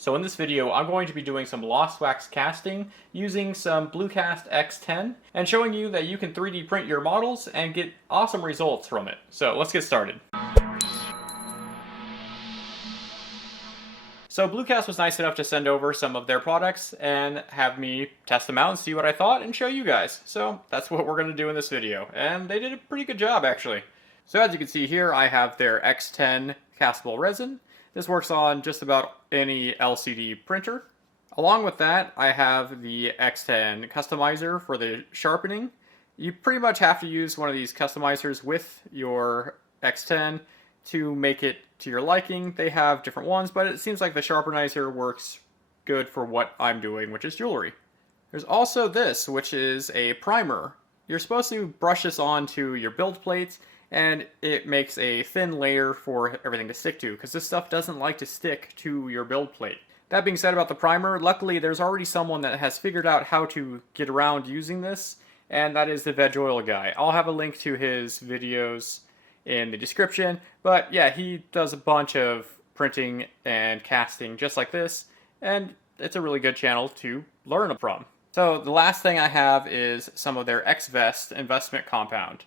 So in this video, I'm going to be doing some lost wax casting using some BlueCast x10 and showing you that you can 3D print your models and get awesome results from it. So let's get started. So BlueCast was nice enough to send over some of their products and have me test them out and see what I thought and show you guys. So that's what we're going to do in this video. And they did a pretty good job actually. So as you can see here, I have their X10 Castable Resin. This works on just about any LCD printer. Along with that, I have the X10 Customizer for the sharpening. You pretty much have to use one of these customizers with your X10 to make it to your liking. They have different ones, but it seems like the sharpenizer works good for what I'm doing, which is jewelry. There's also this, which is a primer. You're supposed to brush this onto your build plates, and it makes a thin layer for everything to stick to, because this stuff doesn't like to stick to your build plate. That being said about the primer, luckily there's already someone that has figured out how to get around using this, and that is the veg oil guy. I'll have a link to his videos in the description, but yeah, he does a bunch of printing and casting just like this, and it's a really good channel to learn from. So the last thing I have is some of their X-Vest investment compound.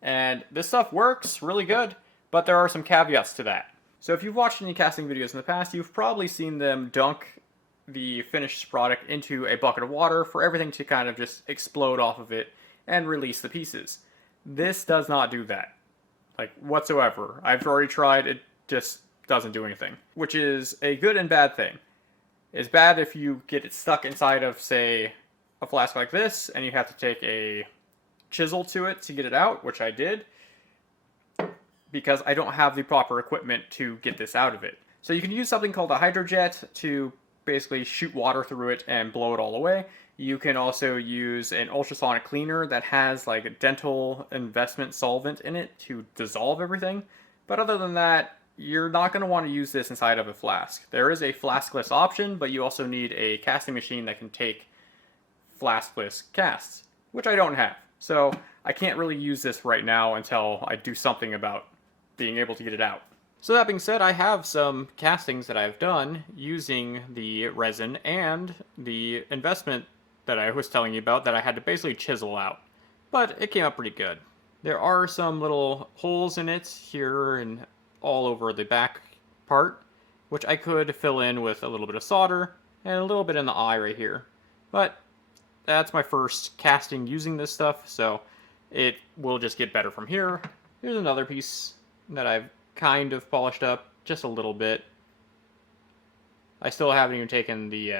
And this stuff works really good, but there are some caveats to that. So if you've watched any casting videos in the past, you've probably seen them dunk the finished product into a bucket of water for everything to kind of just explode off of it and release the pieces. This does not do that, like whatsoever. I've already tried, it just doesn't do anything, which is a good and bad thing. It's bad if you get it stuck inside of, say, a flask like this, and you have to take a chisel to it to get it out, which I did, because I don't have the proper equipment to get this out of it. So you can use something called a hydrojet to basically shoot water through it and blow it all away. You can also use an ultrasonic cleaner that has like a dental investment solvent in it to dissolve everything. But other than that, you're not going to want to use this inside of a flask. There is a flaskless option, but you also need a casting machine that can take flaskless casts, which I don't have. So I can't really use this right now until I do something about being able to get it out. So that being said, I have some castings that I've done using the resin and the investment that I was telling you about that I had to basically chisel out. But it came out pretty good. There are some little holes in it here and all over the back part, which I could fill in with a little bit of solder and a little bit in the eye right here. But that's my first casting using this stuff, so it will just get better from here. Here's another piece that I've kind of polished up just a little bit. I still haven't even taken the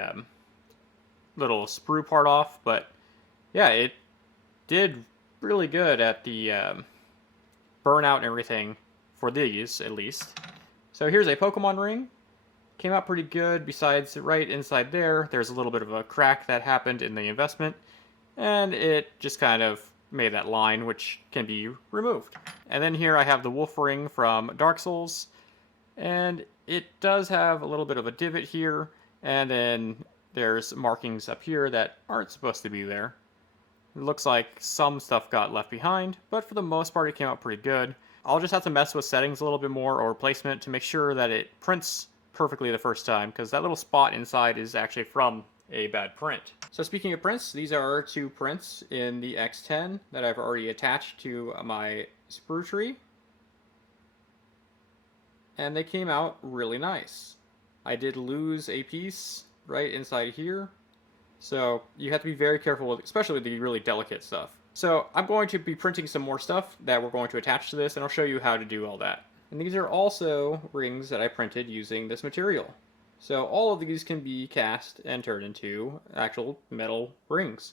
little sprue part off, but yeah, it did really good at the burnout and everything for these, at least. So here's a Pokemon ring. Came out pretty good. Besides, right inside there, there's a little bit of a crack that happened in the investment, and it just kind of made that line, which can be removed. And then here I have the wolf ring from Dark Souls, and it does have a little bit of a divot here, and then there's markings up here that aren't supposed to be there. It looks like some stuff got left behind, but for the most part it came out pretty good. I'll just have to mess with settings a little bit more or placement to make sure that it prints perfectly the first time, because that little spot inside is actually from a bad print. So speaking of prints, these are two prints in the X10 that I've already attached to my sprue tree, and they came out really nice. I did lose a piece right inside here, so you have to be very careful with, especially the really delicate stuff. So I'm going to be printing some more stuff that we're going to attach to this, and I'll show you how to do all that. And these are also rings that I printed using this material. So all of these can be cast and turned into actual metal rings.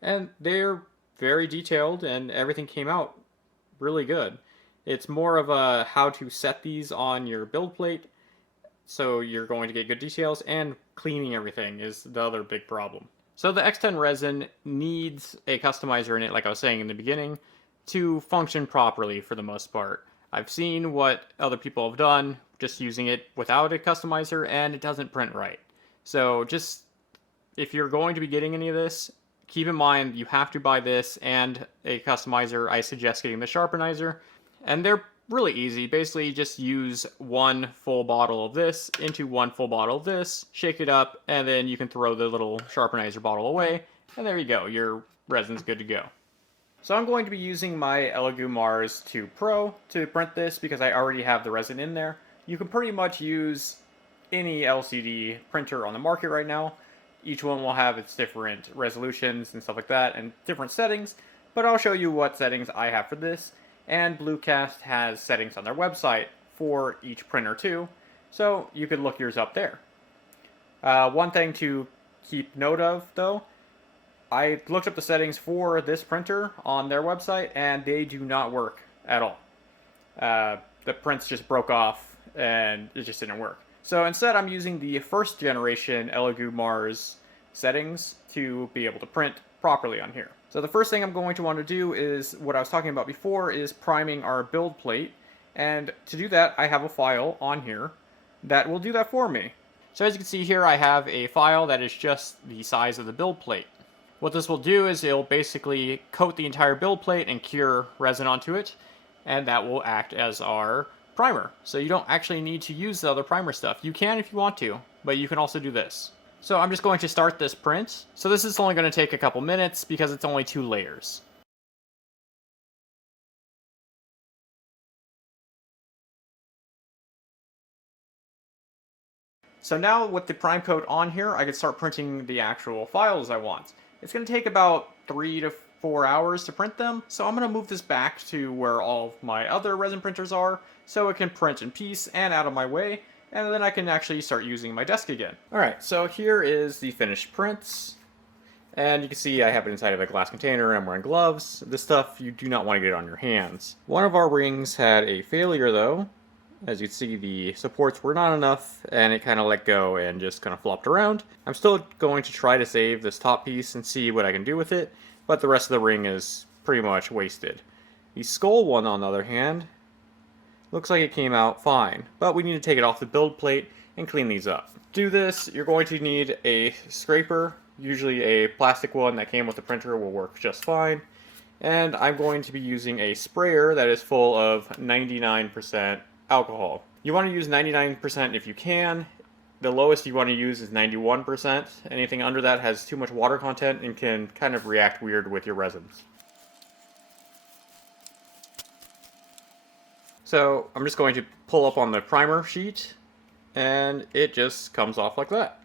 And they're very detailed, and everything came out really good. It's more of a how to set these on your build plate, so you're going to get good details, and cleaning everything is the other big problem. So the X10 resin needs a customizer in it, like I was saying in the beginning, to function properly for the most part. I've seen what other people have done just using it without a customizer, and it doesn't print right. So just, if you're going to be getting any of this, keep in mind you have to buy this and a customizer. I suggest getting the sharpenizer, and they're really easy. Basically, you just use one full bottle of this into one full bottle of this, shake it up, and then you can throw the little sharpenizer bottle away, and there you go. Your resin's good to go. So I'm going to be using my Elegoo Mars 2 Pro to print this because I already have the resin in there. You can pretty much use any LCD printer on the market right now. Each one will have its different resolutions and stuff like that and different settings, but I'll show you what settings I have for this, and BlueCast has settings on their website for each printer too, so you could look yours up there. One thing to keep note of though, I looked up the settings for this printer on their website and they do not work at all. The prints just broke off and it just didn't work. So instead I'm using the first generation Elegoo Mars settings to be able to print properly on here. So the first thing I'm going to want to do is what I was talking about before, is priming our build plate. And to do that, I have a file on here that will do that for me. So as you can see here, I have a file that is just the size of the build plate. What this will do is it'll basically coat the entire build plate and cure resin onto it, and that will act as our primer. So you don't actually need to use the other primer stuff. You can if you want to, but you can also do this. So I'm just going to start this print. So this is only going to take a couple minutes because it's only 2 layers. So now with the prime coat on here, I can start printing the actual files I want. It's going to take about 3 to 4 hours to print them, so I'm going to move this back to where all of my other resin printers are, so it can print in peace and out of my way, and then I can actually start using my desk again. Alright, so here is the finished prints, and you can see I have it inside of a glass container. I'm wearing gloves. This stuff you do not want to get on your hands. One of our rings had a failure though. As you can see, the supports were not enough, and it kind of let go and just kind of flopped around. I'm still going to try to save this top piece and see what I can do with it, but the rest of the ring is pretty much wasted. The skull one, on the other hand, looks like it came out fine, but we need to take it off the build plate and clean these up. To do this, you're going to need a scraper. Usually a plastic one that came with the printer will work just fine. And I'm going to be using a sprayer that is full of 99% alcohol. You want to use 99% if you can. The lowest you want to use is 91%. Anything under that has too much water content and can kind of react weird with your resins. So I'm just going to pull up on the primer sheet, and it just comes off like that.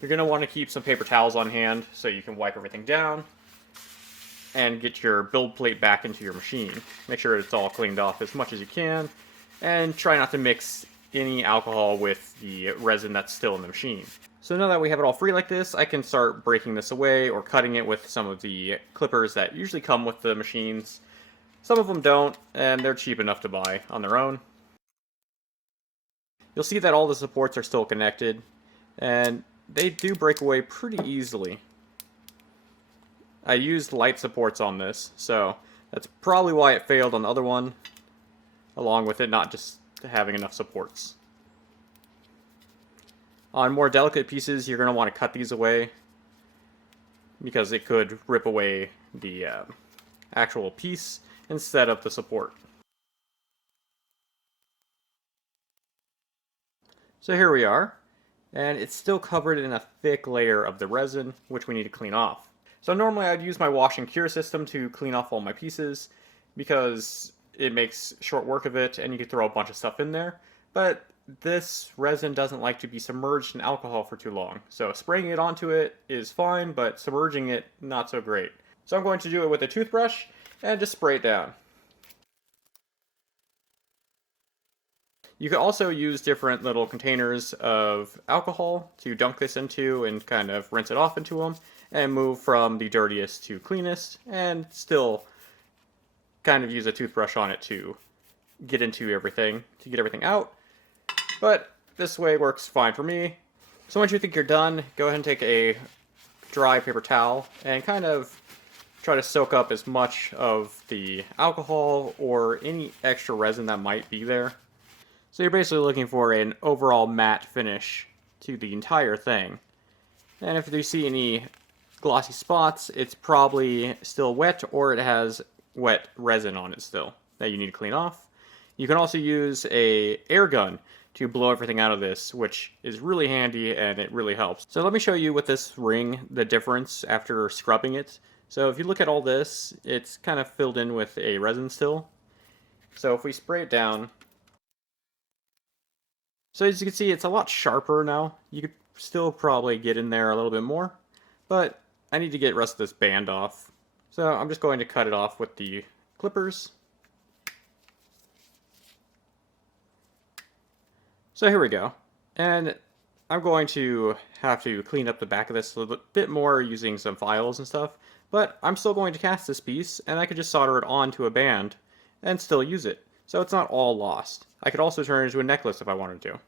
You're going to want to keep some paper towels on hand so you can wipe everything down and get your build plate back into your machine. Make sure it's all cleaned off as much as you can, and try not to mix any alcohol with the resin that's still in the machine. So now that we have it all free like this, I can start breaking this away or cutting it with some of the clippers that usually come with the machines. Some of them don't, and they're cheap enough to buy on their own. You'll see that all the supports are still connected, and they do break away pretty easily. I used light supports on this, so that's probably why it failed on the other one, along with it not just having enough supports. On more delicate pieces, you're going to want to cut these away because it could rip away the actual piece instead of the support. So here we are, and it's still covered in a thick layer of the resin, which we need to clean off. So normally I'd use my wash and cure system to clean off all my pieces because it makes short work of it and you can throw a bunch of stuff in there, but this resin doesn't like to be submerged in alcohol for too long. So spraying it onto it is fine, but submerging it, not so great. So I'm going to do it with a toothbrush and just spray it down. You can also use different little containers of alcohol to dunk this into and kind of rinse it off into them and move from the dirtiest to cleanest, and still kind of use a toothbrush on it to get into everything, to get everything out. But this way works fine for me. So once you think you're done, go ahead and take a dry paper towel and kind of try to soak up as much of the alcohol or any extra resin that might be there. So you're basically looking for an overall matte finish to the entire thing. And if you see any glossy spots, it's probably still wet or it has wet resin on it still that you need to clean off. You can also use a air gun to blow everything out of this, which is really handy and it really helps. So let me show you with this ring the difference after scrubbing it. So if you look at all this, it's kind of filled in with a resin still. So if we spray it down, so as you can see, it's a lot sharper now. You could still probably get in there a little bit more, but I need to get the rest of this band off. So I'm just going to cut it off with the clippers. So here we go. And I'm going to have to clean up the back of this a little bit more using some files and stuff, but I'm still going to cast this piece, and I could just solder it onto a band and still use it. So it's not all lost. I could also turn it into a necklace if I wanted to.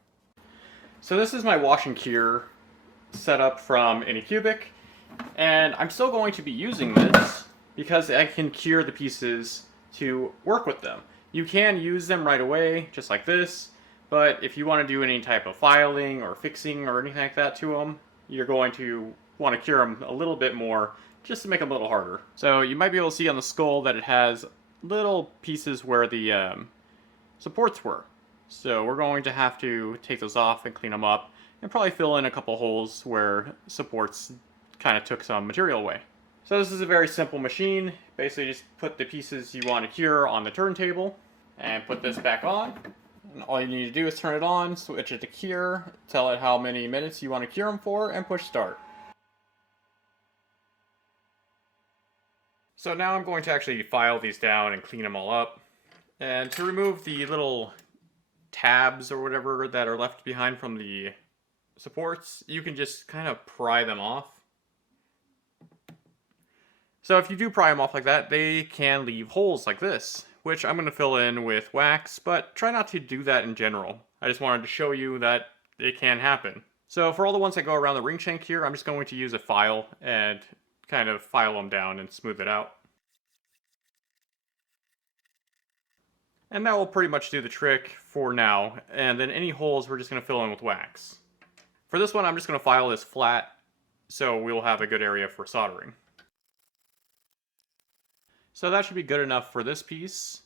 So this is my wash and cure setup from Anycubic, and I'm still going to be using this because I can cure the pieces to work with them. You can use them right away, just like this, but if you want to do any type of filing or fixing or anything like that to them, you're going to want to cure them a little bit more just to make them a little harder. So you might be able to see on the skull that it has little pieces where the supports were. So we're going to have to take those off and clean them up and probably fill in a couple holes where supports kind of took some material away. So this is a very simple machine. Basically just put the pieces you want to cure on the turntable and put this back on. And all you need to do is turn it on, switch it to cure, tell it how many minutes you want to cure them for, and push start. So now I'm going to actually file these down and clean them all up. And to remove the little tabs or whatever that are left behind from the supports, you can just kind of pry them off. So if you do pry them off like that, they can leave holes like this, which I'm going to fill in with wax, but try not to do that in general. I just wanted to show you that it can happen. So for all the ones that go around the ring shank here, I'm just going to use a file and kind of file them down and smooth it out. And that will pretty much do the trick for now, and then any holes we're just going to fill in with wax. For this one, I'm just going to file this flat, so we'll have a good area for soldering. So that should be good enough for this piece.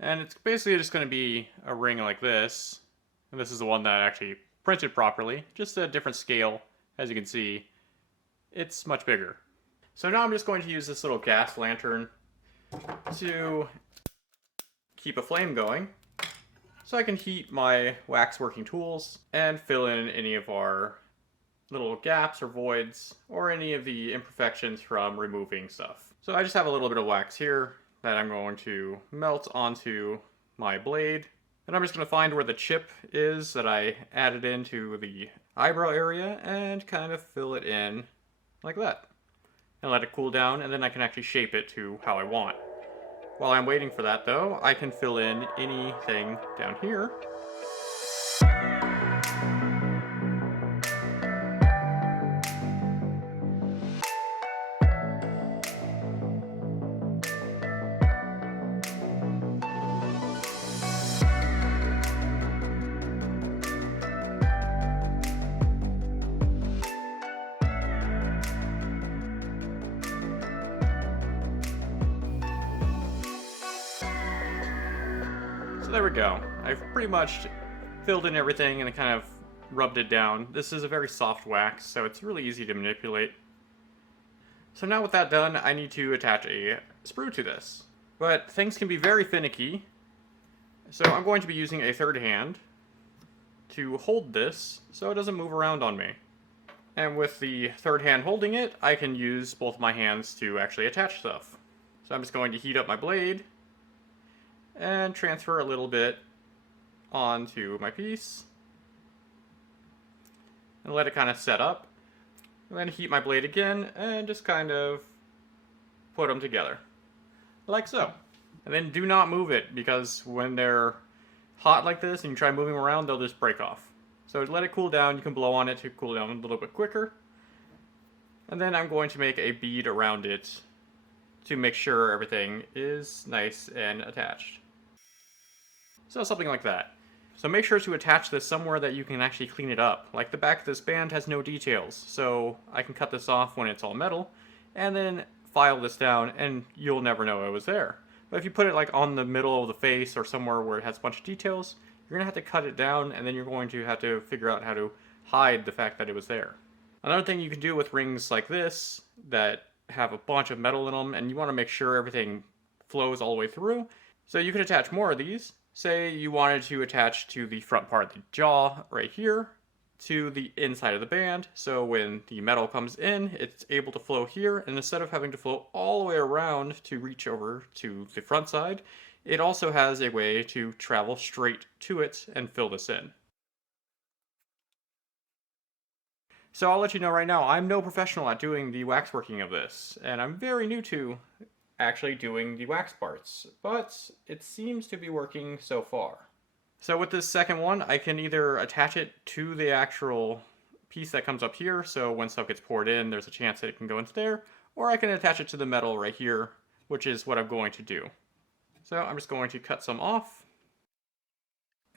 And it's basically just going to be a ring like this. And this is the one that I actually printed properly, just a different scale. As you can see, it's much bigger. So now I'm just going to use this little gas lantern to keep a flame going, so I can heat my wax working tools and fill in any of our little gaps or voids or any of the imperfections from removing stuff. So I just have a little bit of wax here that I'm going to melt onto my blade, and I'm just going to find where the chip is that I added into the eyebrow area and kind of fill it in like that and let it cool down, and then I can actually shape it to how I want. While I'm waiting for that though, I can fill in anything down here. So there we go. I've pretty much filled in everything and kind of rubbed it down. This is a very soft wax, so it's really easy to manipulate. So now with that done, I need to attach a sprue to this. But things can be very finicky, so I'm going to be using a third hand to hold this so it doesn't move around on me. And with the third hand holding it, I can use both my hands to actually attach stuff. So I'm just going to heat up my blade and transfer a little bit onto my piece and let it kind of set up, and then heat my blade again and just kind of put them together like so. And then do not move it, because when they're hot like this and you try moving them around, they'll just break off. So let it cool down. You can blow on it to cool down a little bit quicker, and then I'm going to make a bead around it to make sure everything is nice and attached. So something like that. So make sure to attach this somewhere that you can actually clean it up. Like the back of this band has no details, so I can cut this off when it's all metal, and then file this down, and you'll never know it was there. But if you put it like on the middle of the face or somewhere where it has a bunch of details, you're going to have to cut it down, and then you're going to have to figure out how to hide the fact that it was there. Another thing you can do with rings like this that have a bunch of metal in them, and you want to make sure everything flows all the way through, so you could attach more of these. Say you wanted to attach to the front part of the jaw right here to the inside of the band, so when the metal comes in, it's able to flow here, and instead of having to flow all the way around to reach over to the front side, it also has a way to travel straight to it and fill this in. So I'll let you know right now, I'm no professional at doing the waxworking of this, and I'm very new to actually doing the wax parts, but it seems to be working so far. So with this second one, I can either attach it to the actual piece that comes up here, so when stuff gets poured in, there's a chance that it can go into there, or I can attach it to the metal right here, which is what I'm going to do. So I'm just going to cut some off,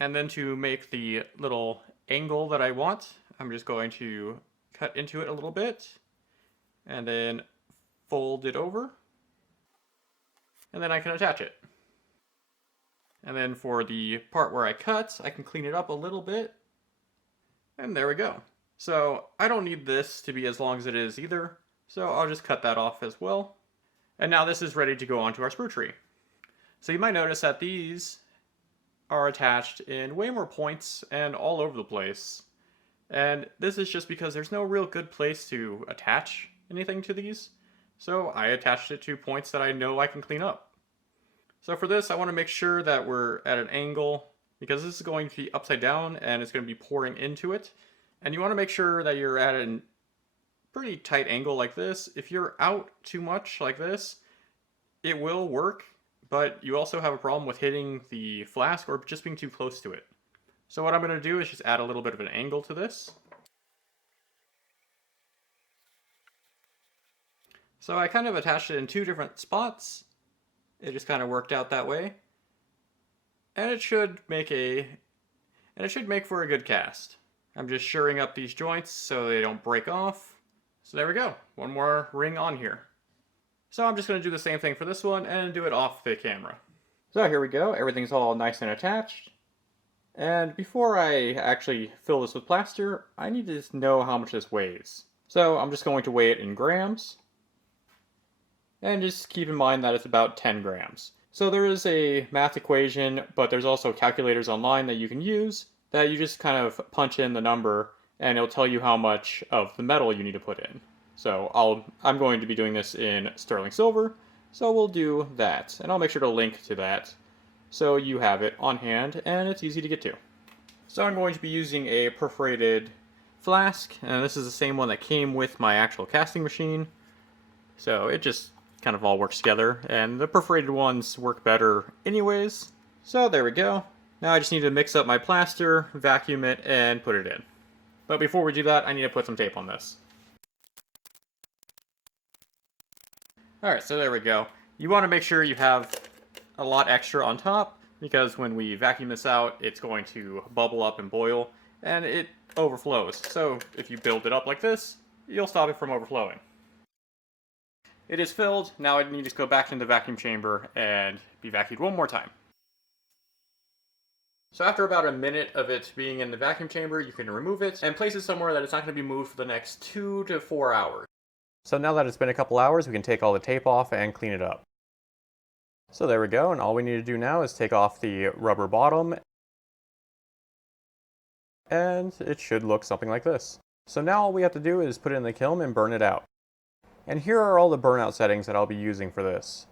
and then to make the little angle that I want, I'm just going to cut into it a little bit, and then fold it over, and then I can attach it. And then for the part where I cut, I can clean it up a little bit. And there we go. So I don't need this to be as long as it is either. So I'll just cut that off as well. And now this is ready to go onto our sprue tree. So you might notice that these are attached in way more points and all over the place. And this is just because there's no real good place to attach anything to these. So I attached it to points that I know I can clean up. So for this, I want to make sure that we're at an angle, because this is going to be upside down and it's going to be pouring into it. And you want to make sure that you're at a pretty tight angle like this. If you're out too much like this, it will work, but you also have a problem with hitting the flask or just being too close to it. So what I'm going to do is just add a little bit of an angle to this. So I kind of attached it in two different spots. It just kind of worked out that way. And it should make for a good cast. I'm just shoring up these joints so they don't break off. So there we go. One more ring on here. So I'm just going to do the same thing for this one and do it off the camera. So here we go. Everything's all nice and attached. And before I actually fill this with plaster, I need to know how much this weighs. So I'm just going to weigh it in grams. And just keep in mind that it's about 10 grams. So there is a math equation, but there's also calculators online that you can use that you just kind of punch in the number and it'll tell you how much of the metal you need to put in. So I'm going to be doing this in sterling silver, so we'll do that. And I'll make sure to link to that so you have it on hand and it's easy to get to. So I'm going to be using a perforated flask, and this is the same one that came with my actual casting machine. So it just kind of all works together, and the perforated ones work better anyways. So there we go. Now I just need to mix up my plaster, vacuum it, and put it in. But before we do that, I need to put some tape on this. Alright, so there we go. You want to make sure you have a lot extra on top, because when we vacuum this out, it's going to bubble up and boil, and it overflows. So if you build it up like this, you'll stop it from overflowing. It is filled. Now I need to go back in the vacuum chamber and be vacuumed one more time. So after about a minute of it being in the vacuum chamber, you can remove it and place it somewhere that it's not going to be moved for the next 2 to 4 hours. So now that it's been a couple hours, we can take all the tape off and clean it up. So there we go, and all we need to do now is take off the rubber bottom, and it should look something like this. So now all we have to do is put it in the kiln and burn it out. And here are all the burnout settings that I'll be using for this.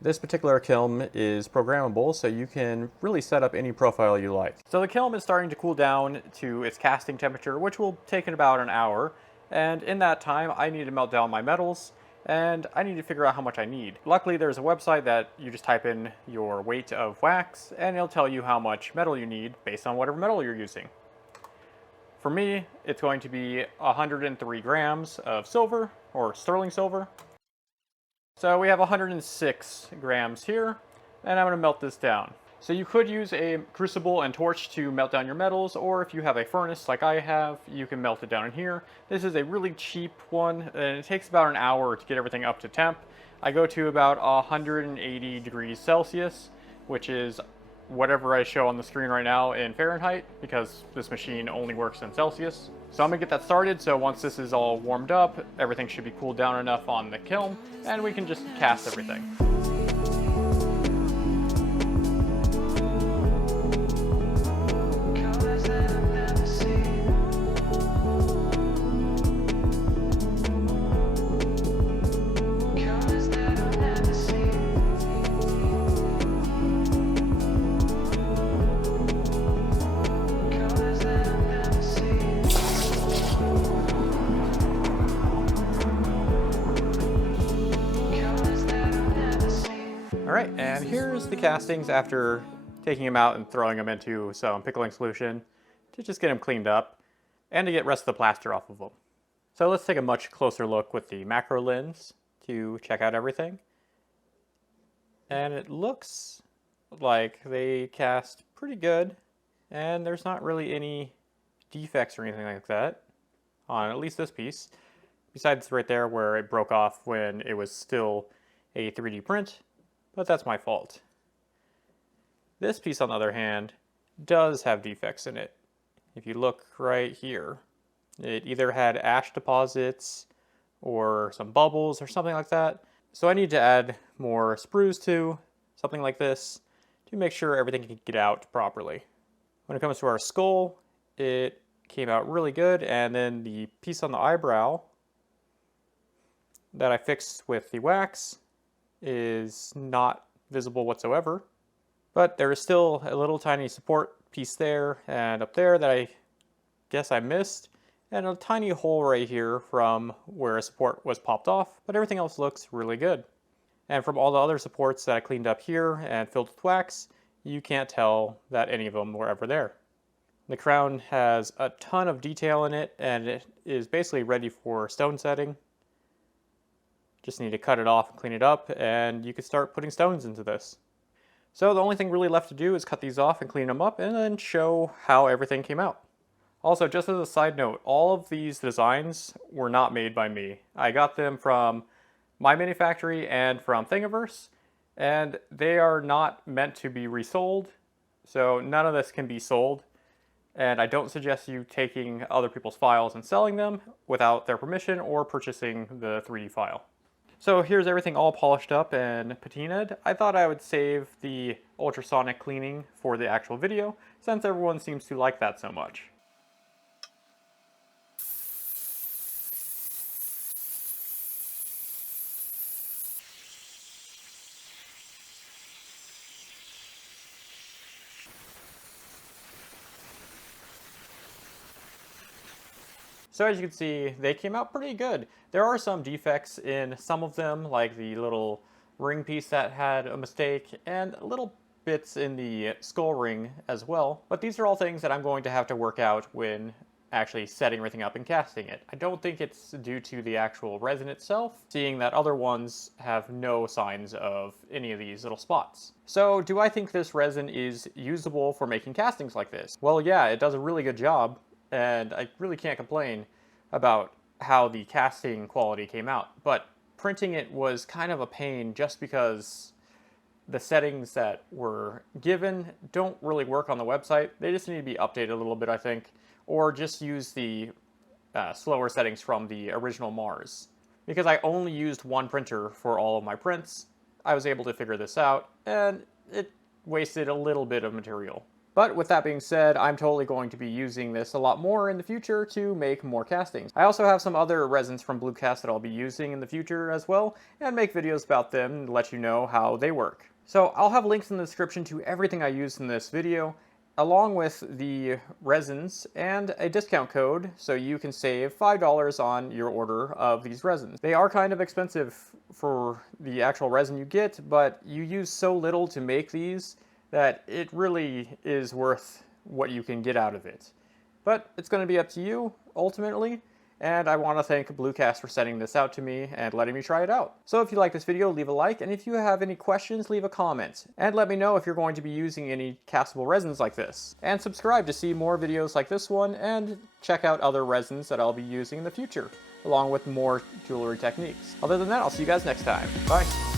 This particular kiln is programmable, so you can really set up any profile you like. So the kiln is starting to cool down to its casting temperature, which will take about an hour. And in that time, I need to melt down my metals, and I need to figure out how much I need. Luckily, there's a website that you just type in your weight of wax, and it'll tell you how much metal you need based on whatever metal you're using. For me, it's going to be 103 grams of silver, or sterling silver. So we have 106 grams here, and I'm going to melt this down. So you could use a crucible and torch to melt down your metals, or if you have a furnace like I have, you can melt it down in here. This is a really cheap one, and it takes about an hour to get everything up to temp. I go to about 180 degrees Celsius, which is whatever I show on the screen right now in Fahrenheit, because this machine only works in Celsius. So I'm gonna get that started, so once this is all warmed up, everything should be cooled down enough on the kiln, and we can just cast everything. Alright, and here's the castings after taking them out and throwing them into some pickling solution to just get them cleaned up and to get the rest of the plaster off of them. So let's take a much closer look with the macro lens to check out everything. And it looks like they cast pretty good, and there's not really any defects or anything like that on at least this piece, besides right there where it broke off when it was still a 3D print. But that's my fault. This piece, on the other hand, does have defects in it. If you look right here, it either had ash deposits or some bubbles or something like that. So I need to add more sprues to something like this to make sure everything can get out properly. When it comes to our skull, it came out really good, and then the piece on the eyebrow that I fixed with the wax is not visible whatsoever, but there is still a little tiny support piece there and up there that I guess I missed, and a tiny hole right here from where a support was popped off, but everything else looks really good. And from all the other supports that I cleaned up here and filled with wax, you can't tell that any of them were ever there. The crown has a ton of detail in it, and it is basically ready for stone setting. Just need to cut it off and clean it up, and you can start putting stones into this. So the only thing really left to do is cut these off and clean them up, and then show how everything came out. Also, just as a side note, all of these designs were not made by me. I got them from my manufactory and from Thingiverse, and they are not meant to be resold, so none of this can be sold. And I don't suggest you taking other people's files and selling them without their permission or purchasing the 3D file. So here's everything all polished up and patinaed. I thought I would save the ultrasonic cleaning for the actual video, since everyone seems to like that so much. So as you can see, they came out pretty good. There are some defects in some of them, like the little ring piece that had a mistake, and little bits in the skull ring as well. But these are all things that I'm going to have to work out when actually setting everything up and casting it. I don't think it's due to the actual resin itself, seeing that other ones have no signs of any of these little spots. So do I think this resin is usable for making castings like this? Well, yeah, it does a really good job, and I really can't complain about how the casting quality came out. But printing it was kind of a pain just because the settings that were given don't really work on the website. They just need to be updated a little bit, I think, or just use the slower settings from the original Mars. Because I only used one printer for all of my prints, I was able to figure this out, and it wasted a little bit of material. But with that being said, I'm totally going to be using this a lot more in the future to make more castings. I also have some other resins from BlueCast that I'll be using in the future as well, and make videos about them and let you know how they work. So I'll have links in the description to everything I used in this video, along with the resins and a discount code so you can save $5 on your order of these resins. They are kind of expensive for the actual resin you get, but you use so little to make these that it really is worth what you can get out of it. But it's going to be up to you, ultimately, and I want to thank BlueCast for sending this out to me and letting me try it out. So if you like this video, leave a like, and if you have any questions, leave a comment. And let me know if you're going to be using any castable resins like this. And subscribe to see more videos like this one, and check out other resins that I'll be using in the future, along with more jewelry techniques. Other than that, I'll see you guys next time. Bye!